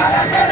para